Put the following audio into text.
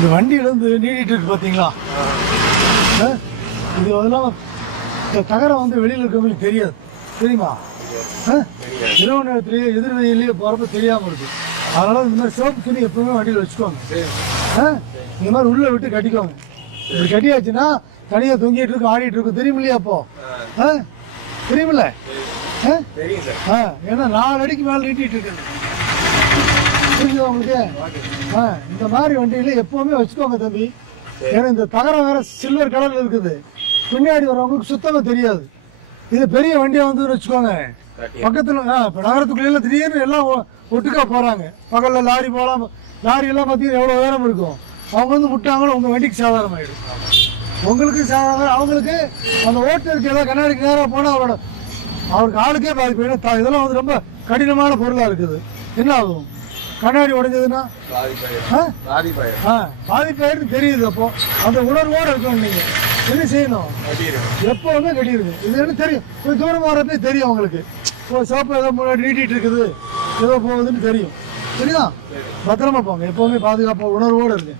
இந்த வண்டியிலேருந்து நீட்டிட்டு இருக்கு பார்த்தீங்களா? இது அதெல்லாம் இந்த தகரம் வந்து வெளியில் இருக்கவங்களுக்கு தெரியாது, தெரியுமா? இரவு நேரத்துலேயே எதிர் வெயிலேயே போகிறப்ப தெரியாமல் இருக்குது. அதனால் இந்த மாதிரி சோப்பு துணி எப்பவுமே வண்டியில் வச்சுக்கோங்க. இந்த மாதிரி உள்ளே விட்டு கட்டிக்கோங்க. இப்படி கட்டியாச்சுன்னா தனியாக தொங்கிட்டு இருக்கும், ஆடிட்டு இருக்கும். தெரியும் இல்லையா? அப்போ தெரியுமில்ல? ஏன்னா 4 அடிக்கு மேலே நீட்டிட்டு இருக்குது. புரிஞ்சுதா உங்களுக்கு? இந்த மாதிரி வண்டியில எப்பவுமே வச்சுக்கோங்க தம்பி. ஏன்னா இந்த தகரம் வேற சில்வர் கலர்ல இருக்குது, பின்னாடி வரவங்களுக்கு சுத்தமா தெரியாது. இது பெரிய வண்டியா வந்து வச்சுக்கோங்க. பக்கத்துல இப்போ நகரத்துக்குள்ள திடீர்னு எல்லாம் ஒட்டுக்கா போறாங்க. பகல்ல லாரி போகலாம், லாரி எல்லாம் பார்த்தீங்கன்னா எவ்வளோ உயரம் இருக்கும். அவங்க வந்து விட்டாங்களும் உங்க வண்டிக்கு சாதாரணம் ஆயிடும், உங்களுக்கு சாதாரணம். அவங்களுக்கு அந்த ஓட்டருக்கு ஏதாவது கண்ணாடிக்கு நேராக போனால் அவருக்கு ஆளுக்கே பாதிப்பு. இதெல்லாம் வந்து ரொம்ப கடினமான பொருளாக இருக்குது. என்ன ஆகும்? கண்ணாடி உடைஞ்சதுன்னா பாதிப்பாயிட்டு தெரியுது. அப்போ அந்த உணர்வோடு இருக்கணும். நீங்க என்ன செய்யணும்? எப்பவுமே கட்டிடுங்க. இது என்ன தெரியும், கொஞ்சம் தூரம் வரப்பே தெரியும் அவங்களுக்கு. சோப்பு ஏதோ முன்னாடி நீட்டிட்டு இருக்குது, ஏதோ போகுதுன்னு தெரியும். சரிதான்? பத்திரமா போங்க, எப்பவுமே பாதுகாப்பாக உணர்வோடு இருக்கு.